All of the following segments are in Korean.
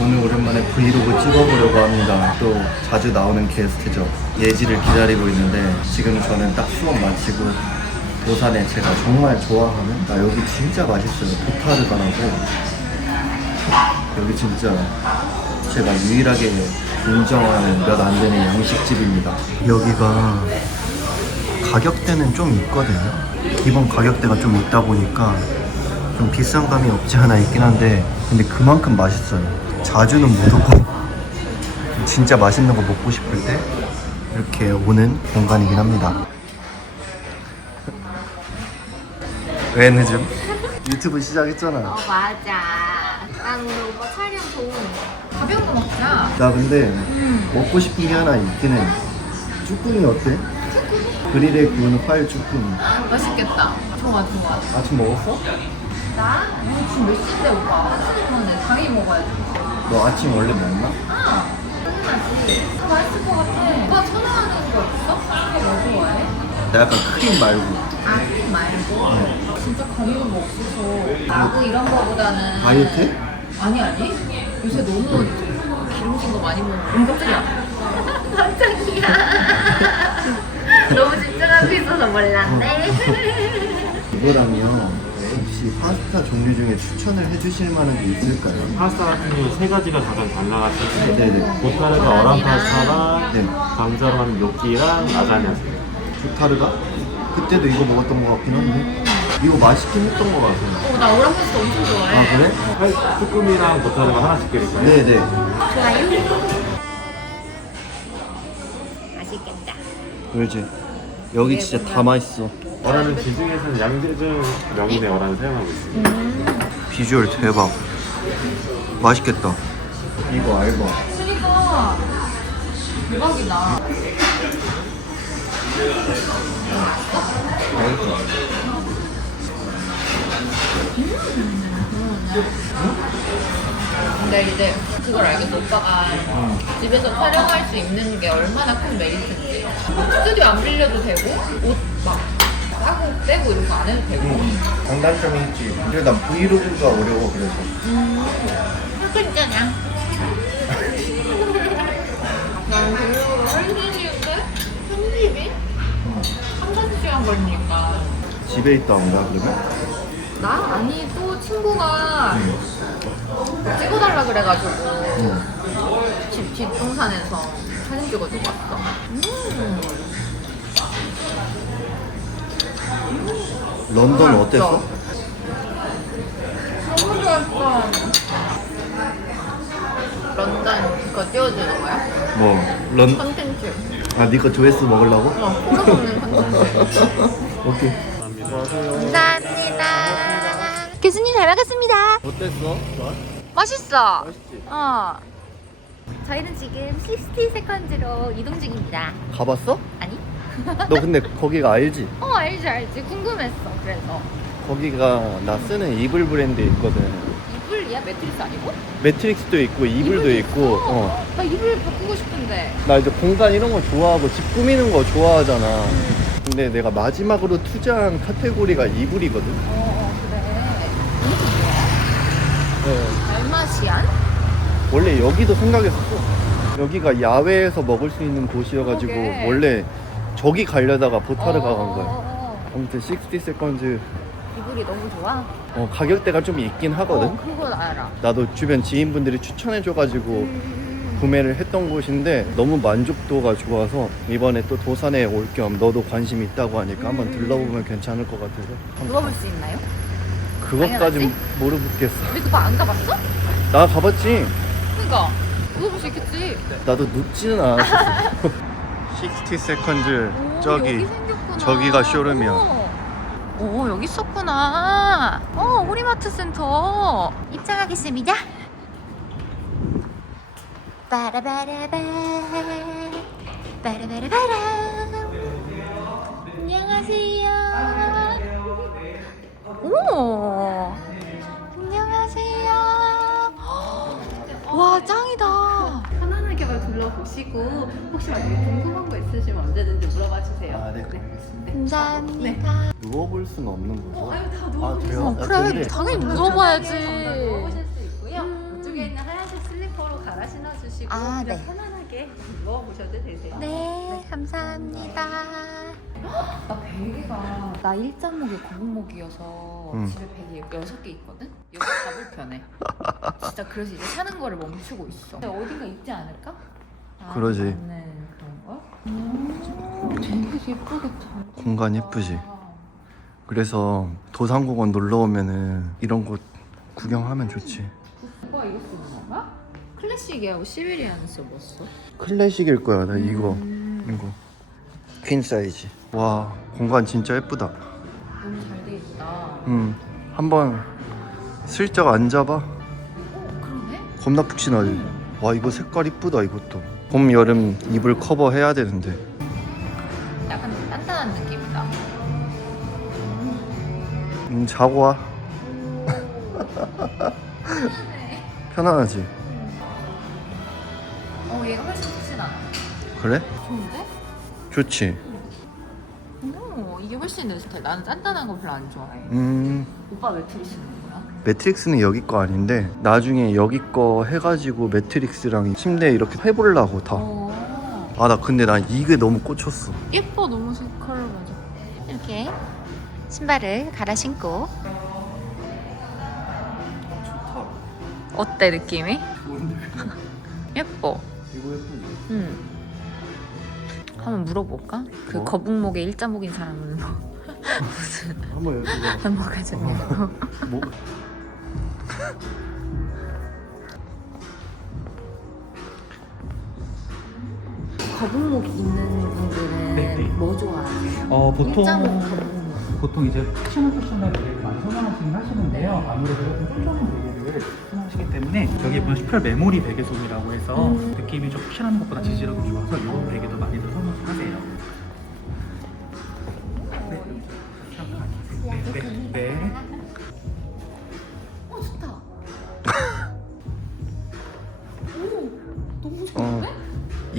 오늘 오랜만에 브이로그 찍어보려고 합니다. 또 자주 나오는 게스트죠. 예지를 기다리고 있는데 지금 저는 딱 수업 마치고 도산에 제가 정말 좋아하는 나 여기 진짜 맛있어요. 도타르가라고 여기 진짜 제가 유일하게 인정하는 몇 안 되는 양식집입니다. 여기가 가격대는 좀 있거든요. 기본 가격대가 좀 있다 보니까 좀 비싼 감이 없지 않아 있긴 한데 근데 그만큼 맛있어요. 자주는 못 오고 진짜 맛있는 거 먹고 싶을 때 이렇게 오는 공간이긴 합니다. 왜 늦음? 유튜브 시작했잖아. 어 맞아. 난 오늘 오빠 촬영 도움. 가벼운 거 먹자. 나 근데 먹고 싶은 게 하나 있긴 해. 쭈꾸미 어때? 그릴에 구운 활 쭈꾸미. 맛있겠다. 좋아 좋아. 아침 먹었어? 나? 어, 지금 몇 시인데 오빠? 아침에 먹는데 당연히 먹어야지. 너 아침 원래 먹나? 맛있을 것 같아. 오빠 선호하는 거 있어? 뭐 좋아해? 나 약간 크림 말고. 아, 크림 말고. 진짜 가벼운 거 없어서. 나고 이런 거보다는. 다이어트? 아니 아니. 요새 너무 기름진 거 많이 먹어. 음, 깜짝이야. 깜짝이야. 너무 집중하고 있어서 몰랐네. 이거랑요. 혹시 파스타 종류 중에 추천을 해주실 만한 게 있을까요? 파스타 같은 경우 세 가지가 가장 잘 나갔을 때 네네. 보타르가 어란 파스타랑 네. 감자랑 요끼랑 라자냐세요. 조타르가? 그때도 이거 먹었던 것 같긴 한데. 이거 맛있긴 했던 것 같아요. 어, 나 오랑 파스타 엄청 좋아해. 아, 그래? 팔- 쭈꾸미랑 보타르가 하나씩 끓일까요? 네네. 좋아요. 맛있겠다. 그렇지. 여기 진짜 다 맛있어. 어란은 지중해에서는 양지중 명인의 어란을 사용하고 있습니다. 비주얼 대박. 맛있겠다. 이거 알바. 그러니까 대박이다. 근데 이제 그걸 알겠어. 오빠가 집에서 촬영할 수 있는 게 얼마나 큰 메리트인지. 스튜디오 안 빌려도 되고, 옷 막 싸고 빼고 이런 거 안 해도 되고. 장단점이 있지. 근데 난 브이로그가 어려워 그래서. 괜찮아. 난 별로 할인인데 30이? 3, 4시간 걸리니까. 집에 있다 온다 그러면? 나? 아니 또 친구가 찍어달라 그래가지고 응. 집 뒷동산에서 사진 찍어주고 왔어. 런던 어땠어? 너무 좋았어. 런던 그거 띄워주는 거야? 뭐 런? 컨텐츠. 아 니꺼 조회수 먹으려고? 어, 풀어 먹는 컨텐츠. 오케이. 감사합니다. 교수님 잘 먹었습니다. 어땠어? 맛있어. 맛있지. 어. 저희는 지금 60 세컨즈로 이동 중입니다. 가봤어? 아니? 너 근데 거기가 알지? 어 알지 알지 궁금했어 그래서 거기가 나 쓰는 이불 브랜드 있거든. 이불이야 매트리스 아니고? 매트릭스도 있고 이불도 있고. 있어? 어. 나 이불 바꾸고 싶은데 나 이제 공간 이런 거 좋아하고 집 꾸미는 거 좋아하잖아. 근데 내가 마지막으로 투자한 카테고리가 이불이거든. 어, 어 그래 이게 뭐야? 네. 알마시안? 원래 여기도 생각했었어. 여기가 야외에서 먹을 수 있는 곳이어가지고 그러게. 원래 저기 가려다가 보타르 어, 가간 거야. 어, 어. 아무튼 60 세컨즈 이불이 너무 좋아 어, 가격대가 좀 있긴 하거든. 어, 그건 알아 나도 주변 지인분들이 추천해줘가지고 음, 구매를 했던 곳인데 너무 만족도가 좋아서 이번에 또 도산에 올 겸 너도 관심 있다고 하니까 한번 음. 들러보면 괜찮을 것 같아서 물어볼 수 있나요? 그것까진 당연하지. 모르겠어. 우리 오빠 안 가봤어? 나 가봤지. 그니까 물어볼 수 있겠지 나도 눕지는 않았어. 60 세컨즈 오, 저기 여기 생겼구나. 저기가 쇼룸이야. 오. 오 여기 있었구나. 어 우리마트 센터 입장하겠습니다. 빠라바라바 빠라바라바라 안녕하세요. 오 보시고 혹시 만약에 궁금한 거 있으시면 언제든지 물어봐 주세요. 아, 네, 알겠습니다. 감사합니다. 누워볼 수는 없는 거죠? 아유 다 아, 누워 돼요? 어, 아, 그래 근데 당연히 물어봐야지. 누워보실 수 있고요. 음. 이쪽에 있는 하얀색 슬리퍼 서로 갈아 신어주시고 아, 그냥 네. 편안하게 누워보셔도 되세요. 네, 감사합니다. 나 베개가 나 일자목이 거북목이어서 음. 집에 베개 6개 있거든? 여기 다 불편해 진짜 그래서 이제 사는 거를 멈추고 있어 근데 어딘가 있지 않을까? 아, 그러지. 맞네 그런 걸? 음, 되게 예쁘겠다 공간 예쁘지? 그래서 도산공원 놀러 오면은 이런 곳 구경하면 좋지. 오빠 이거 쓰는 건가? 클래식이하고 시베리안 써봤어? 클래식일 거야. 나 이거 음, 이거 퀸 사이즈. 와 공간 진짜 예쁘다. 너무 잘 돼 있다 음 한번 슬쩍 앉아봐. 어 그러네? 겁나 푹신하지. 와 이거 색깔 이쁘다 이것도. 봄 여름 이불 커버 해야 되는데. 약간 단단한 느낌이다 음 자고 와. 편안하지. 어 얘가 훨씬 푹신하다 그래? 좋은데? 좋지. 오 이게 훨씬 내 스타일 나는 단단한 거 별로 안 좋아해 음 오빠 매트리 쓰는 거야? 매트릭스는 여기 거 아닌데 나중에 여기 거 해가지고 매트릭스랑 침대 이렇게 해보려고 다. 어. 아나 근데 난 이게 너무 꽂혔어. 예뻐 너무 색깔 맞아 이렇게 신발을 갈아 신고 좋다. 어때 느낌이? 좋은데? 예뻐 이거 예쁘지? 응 한번 물어볼까? 그 뭐? 거북목에 일자목인 사람은 뭐 한번 여기가 뭐가 좋냐고 뭐? 거북목 있는 분들은 네, 네. 뭐 좋아하세요? 어, 보통 거북목 보통 이제 쿠션을 되게 많이 선호하시긴 하시는데요. 아무래도 좀 쫀쫀한 베개를 선호하시기 때문에 여기 보면 슈퍼 메모리 베개솜이라고 해서 느낌이 좀 쿠션한 것보다 지지력이 좋아서 이런 베개도 많이들 선호하세요.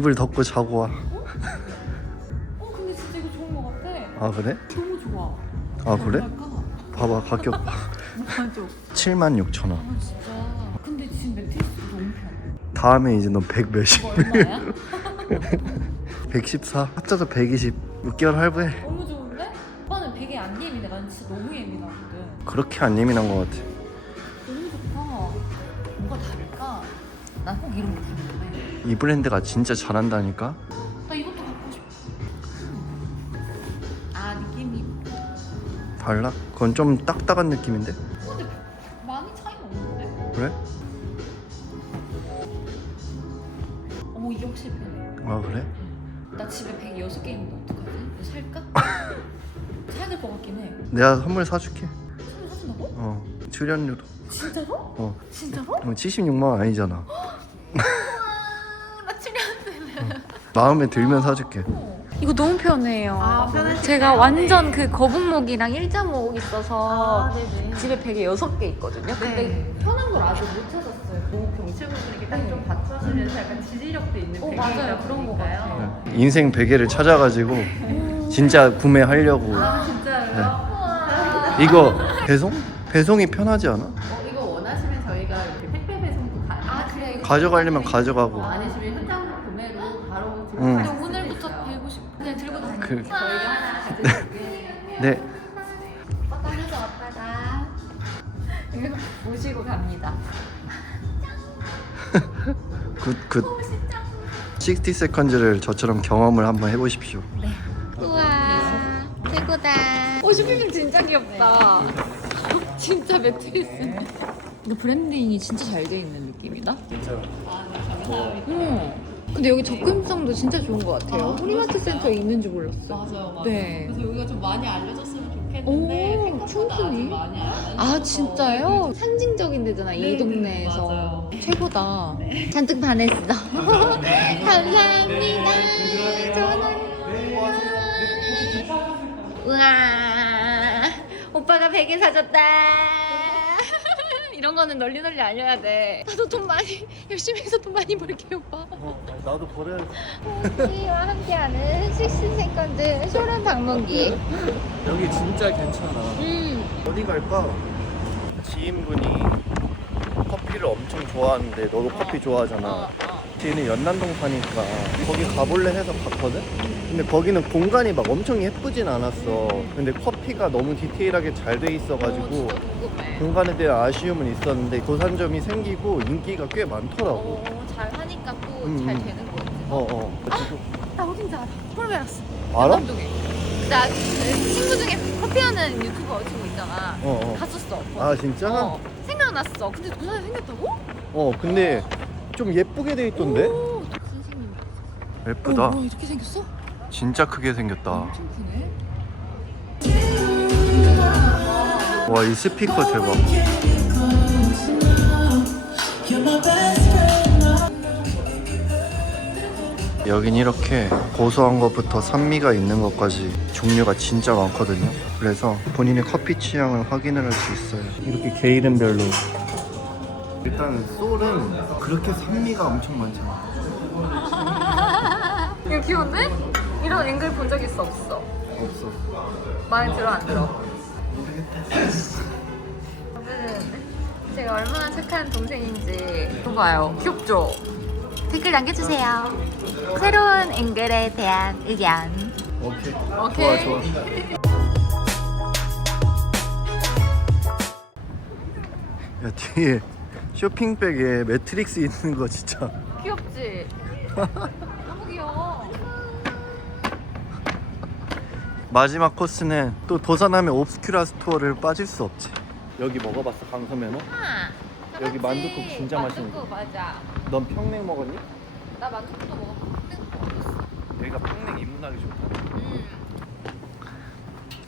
이불 덮고 자고 와. 어 근데 진짜 이거 좋은 거 같아 아 그래? 너무 좋아 아 그래? 얼마일까? 봐봐 가격 맞아 7만 6천 원. 아 진짜 근데 지금 매트리스 너무 편해 다음에 이제 너100 몇십? 이거 얼마야? 114 합쳐서 120 6개월 할부해. 너무 좋은데? 오빠는 되게 안 예민해 난 진짜 너무 예민하거든 그렇게 안 예민한 것 같아. 너무 좋다 뭐가 다를까? 난 꼭 이런 거 좋은데 이 브랜드가 진짜 잘한다니까. 나 이것도 갖고 싶어 아 느낌이 달라? 그건 좀 딱딱한 느낌인데. 근데 많이 차이는 없는데? 그래? 어머 이게 확실히 편해 아 그래? 나 집에 베개 6개 있는데 어떡하지? 이거 살까? 사야 될 것 같긴 해 내가 선물 사줄게. 선물 사준다고? 어 출연료도. 진짜로? 어, 진짜로? 어 76만 원 아니잖아. 마음에 들면 사줄게. 이거 너무 편해요. 아, 편하시네요. 제가 완전 그 거북목이랑 일자목 있어서 아, 네네. 집에 베개 6개 있거든요. 근데 편한 걸 아직 못 찾았어요 너무 경치분들에게 딱좀 받쳐주면서 약간 지지력도 있는 어, 맞아요. 그런 거 보니까요. 네. 인생 베개를 찾아가지고 진짜 구매하려고. 아 진짜요? 이거 배송? 배송이 편하지 않아? 어, 이거 원하시면 저희가 이렇게 택배 배송도 가능해요. 아 그래 가져가려면 가져가고. 어, 아 근데 수 오늘부터. 들고 싶어 그냥 들고 다니는 그 가져드릴게요. 네. 오빠 따라서 왔다가 이거 모시고 갑니다. 굿 굿. 60 세컨즈를 저처럼 경험을 한번 해보십시오. 우와 최고다. 오 슈핑 진짜 귀엽다. 진짜 매트리스. 이거 브랜딩이 진짜 잘 돼 있는 느낌이다 진짜. 어. 근데 여기 접근성도 진짜 좋은 것 같아요. 프리마트 센터에 있는 줄 몰랐어요. 맞아요, 맞아요. 네. 그래서 여기가 좀 많이 알려졌으면 좋겠는데 오, 생각보다 충분히. 아직 많이 안 알려져서 아 진짜요? 상징적인 데잖아 이 네, 동네에서 맞아요. 최고다. 잔뜩 반했어. 감사합니다. 좋은 하루. 우와 오빠가 베개 사줬다. 이런 거는 널리 널리 알려야 돼. 나도 돈 많이 열심히 해서 돈 많이 벌게 오빠. 나도 버려야지. 우리와 함께하는 식스 세컨드 쇼룸 방문기. 여기 진짜 괜찮아. 음. 어디 갈까? 지인분이 커피를 엄청 좋아하는데 너도 커피 좋아하잖아. 어, 어. 뒤는 연남동 사니까 거기 가볼래 해서 갔거든? 근데 거기는 공간이 막 엄청 예쁘진 않았어. 근데 커피가 너무 디테일하게 잘돼 어, 있어가지고 진짜 궁금해. 공간에 대한 아쉬움은 있었는데 도산점이 생기고 인기가 꽤 많더라고. 어, 잘 하니까 또 음, 잘 음. 되는 거지. 어, 어. 나 어딘지 알아. 폴베라스. 알아? 연남동에. 나그 친구 중에 커피하는 유튜버 친구 있잖아. 어, 어. 갔었어. 아, 진짜? 어, 생각났어. 근데 도산에 생겼다고? 어, 근데 좀 예쁘게 돼 있던데? 오, 선생님. 예쁘다. 어, 뭐야 이렇게 생겼어? 진짜 크게 생겼다. 와, 이 스피커 대박. 여긴 이렇게 고소한 것부터 산미가 있는 것까지 종류가 진짜 많거든요. 그래서 본인의 커피 취향을 확인을 할 수 있어요. 이렇게 개 이름별로. 일단 솔은 그렇게 산미가 엄청 많잖아. 이거 귀여운데? 이런 앵글 본 적 있어 없어? 없어. 마음에 들어 안 들어? 여러분 제가 얼마나 착한 동생인지 봐봐요 귀엽죠? 댓글 남겨주세요. 새로운 앵글에 대한 의견. 오케이. 오케이. 좋아, 좋아. 야, 뒤에 쇼핑백에 매트릭스 있는 거 진짜. 귀엽지? 마지막 코스는 또 도산하면 옵스큐라 스토어를 빠질 수 없지. 여기 먹어봤어, 강서면허? 아, 여기 만둣국 진짜 맛있는 만둣국 맞아 넌 평냉 먹었니? 나 만둣국도 먹어봤는데 어딨어? 여기가 평냉 입문하기 좋다. 음.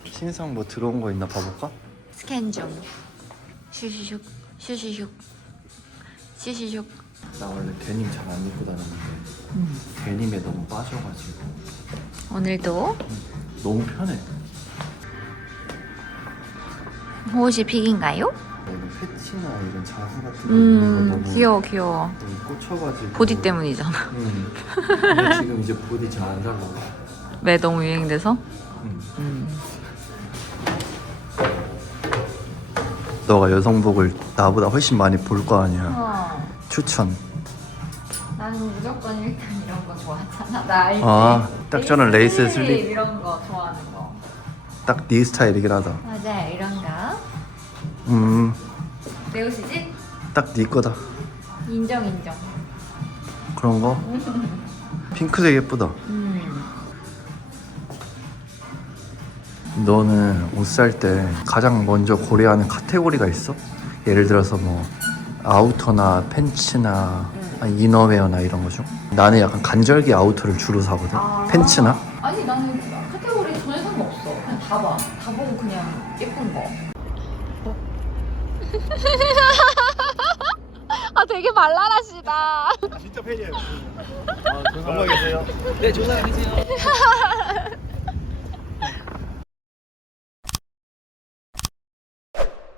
신상 뭐 들어온 거 있나 봐볼까? 스캔 중. 슈슈슉, 슈슈슉, 슈슈슉. 나 원래 데님 잘 안 입고 다녔는데 데님에 너무 빠져가지고 오늘도 너무 편해. 무엇이 픽인가요? 이런 패치나 이런 자수 같은 거 있는 거 음, 너무 귀여워, 귀여워. 너무 꽂혀가지고 보디 때문이잖아. 응. 근데 지금 이제 보디 잘안잘 나와. 왜 너무 유행돼서? 응. 음. 너가 여성복을 나보다 훨씬 많이 볼 거 아니야. 어. 추천. 나는 무조건 일단 이런 거 좋아하잖아 나 알지? 아, 딱 저는 레이스 슬립. 이런 거 좋아하는 거 딱 네 스타일이긴 하다. 맞아 이런 거 음, 내 옷이지? 딱 네 거다. 인정 인정 그런 거. 핑크색 예쁘다. 음. 너는 옷 살 때 가장 먼저 고려하는 카테고리가 있어? 예를 들어서 뭐 아우터나 팬츠나 아니, 이너웨어나 이런 거 중? 나는 약간 간절기 아우터를 주로 사거든. 아. 팬츠나? 아니 나는 카테고리 전혀 상관없어 그냥 다 봐 다 보고 그냥 예쁜 거 아, 되게 발랄하시다. 진짜 팬이에요. 아, 조상 계세요? 네, 조사가 되세요.